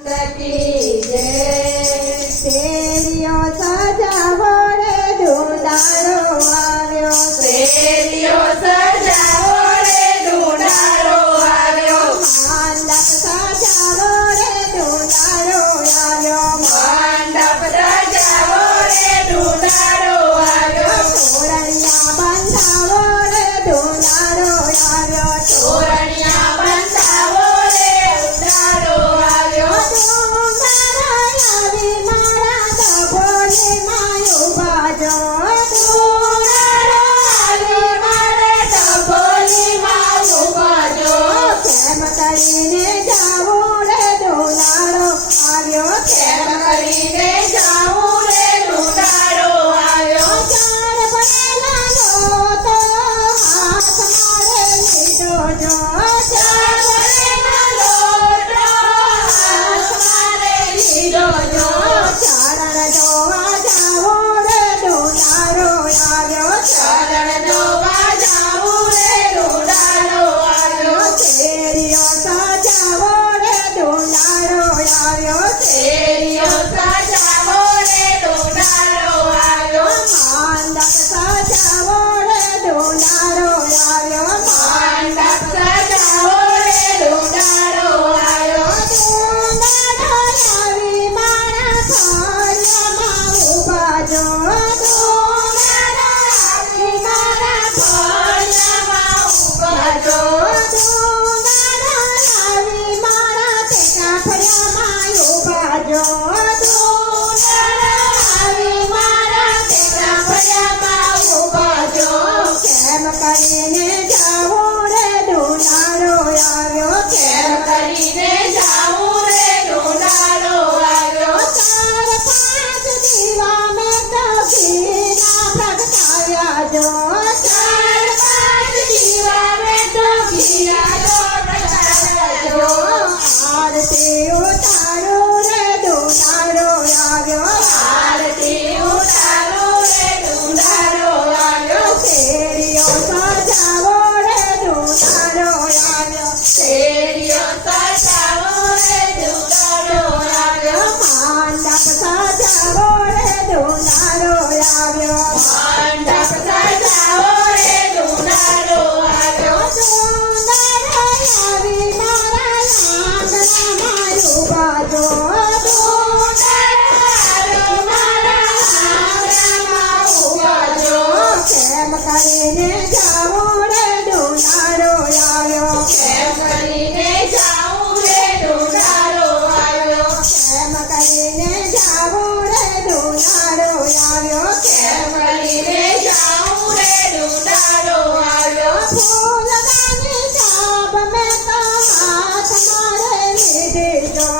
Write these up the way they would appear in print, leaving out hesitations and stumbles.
સકી જય શેરીઓ સજાવો રે ધૂંધારો આવ્યો શેરીઓ સજાવો રે ધૂંધારો આવ્યો મંડપ સજાવો રે ધૂંધારો આવ્યો મંડપ સજાવો રે ધૂંધારો આવ્યો તોરણિયા બંધાવો રે ધૂંધારો આવ્યો તોરણિયા બંધાવો રે ધૂંધારો આવ્યો ધૂંધારો આવી મારા ધબોલીમાં ઊભા જો ધૂંધારો આવી મારે ધબોલીમાં ઊભા જો કેમ કરીને જાવું રે ધૂંધારો આવ્યો કેમ કરીને જાઉં રે ધૂંધારો આવ્યો ચાર ભરેલા લોટો હાથ મારે લીધો જો ચાર ભરેલા લોટો હાથ મારે લીધો જો ચારણ જોવા જાવું રે ધૂંધારો આવ્યો ચરણ જોવા જાઉં રે ધૂંધારો આવ્યો શેરીઓ સજાવો રે ધૂંધારો આવ્યો શેરીઓ સજાવો રે ધૂંધારો આવ્યો મંડપ સજાવો રે ધૂંધારો આવ્યો મંડપ સજાવો રે ધૂંધારો આવ્યો ધૂંધારો આવી મારા ફળિયામાં ઊભા જો ધૂંધારો આવી મારા ફળિયામાં ઊભા જો ધૂંધારો આવી મારા ટેકા ફળિયામાં ઊભા જો ધૂંધારો આવી મારા ટેકા ફળિયામાં ઊભા જો કેમ કરીને જાવું રે ધૂંધારો આવ્યો કેમ કરીને જાઉં રે ધૂંધારો આવ્યો ચાર પાંચ દીવા મેં તો ઘીના પ્રગટાવ્યા જો ચાર પાંચ દીવા મેં તો ઘીના તો પ્રગટાવ્યા જો આરતી ઉતારો રે ધૂંધારો આવ્યો આરતી ઉતારો રે ધૂંધારો આવ્યો શેરીઓ સજાવો રે ધૂંધારો આવ્યો શેરીઓ સજાવો રે ધૂંધારો આવ્યો મંડપ સજાવો રે ધૂંધારો આવ્યો મંડપ સજાવો રે ધૂંધારો આવ્યો ધૂંધારો આવી મારા આંગણામાં ઊભા જો ધૂંધારો આવ્યો મારા આંગણામાં ઊભા જો કેમ કરીને જાવું રે ધૂંધારો આવ્યો કેમ કરીને જાઉં રે ધૂંધારો આવ્યો કેમ કરીને જાવું રે ધૂંધારો આવ્યો કેમ કરીને જાઉં રે ધૂંધારો આવ્યો ફૂલદાની છાપ મેં તો હાથ મારે લીધી જો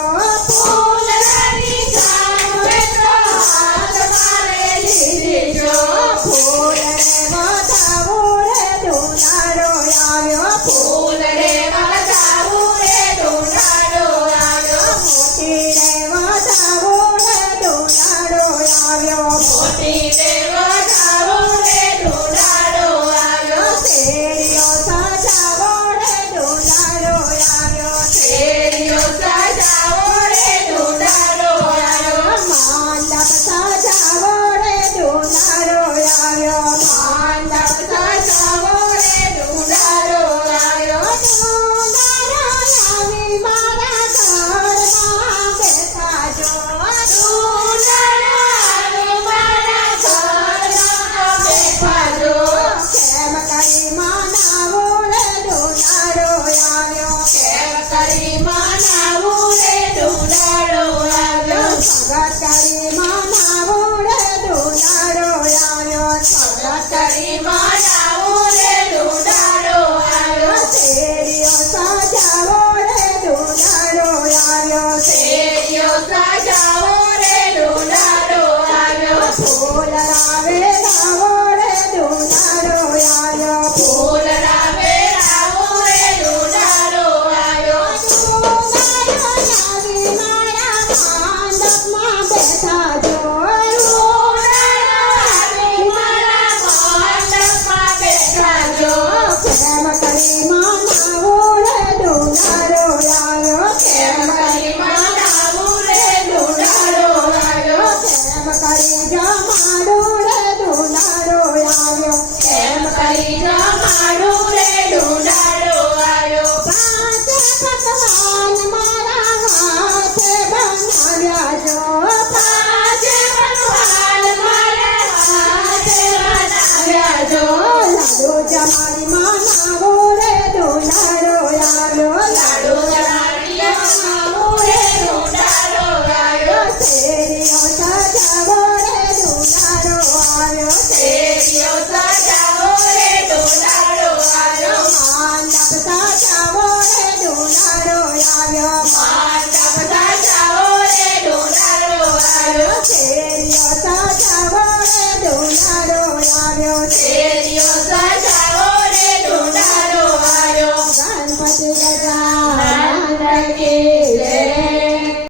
ફૂલડાની છાપ મેં તો હાથ મારે લીધી જો ફૂલ રે વધાવું રે ધૂંધારો આવ્યો ફૂલ રે વધાવું રે ધૂંધારો આવ્યો મોટી રે વધાવું રે ધૂંધારો આવ્યો મોટી રે વધાવું રે ધૂંધારો આવ્યો શેરીઓ સજાવો રે ધૂંધારો આવ્યો શેરીઓ સજાવો રે ધૂંધારો આવ્યો મંડપ સજાવો રે ધૂંધારો આવ્યો મંડપ સજાવો રે ધૂંધારો આવ્યો ધૂંધારો આવી મારા ઘરમાં બેઠા જો ધૂંધારો આવી મારા ઘરમાં બેઠા જો કેમ કરી મનાવું રે ધૂંધારો આવ્યો કેમ કરી મનાવું રે ધૂંધારો આવ્યો ભગત કરી મનાવું રે ધૂંધારો આવ્યો ભગત કરી મનાવું રે ધૂંધારો આવ્યો શેરીઓ સજાવો રે ધૂંધારો આવ્યો શેરીઓ સજાવો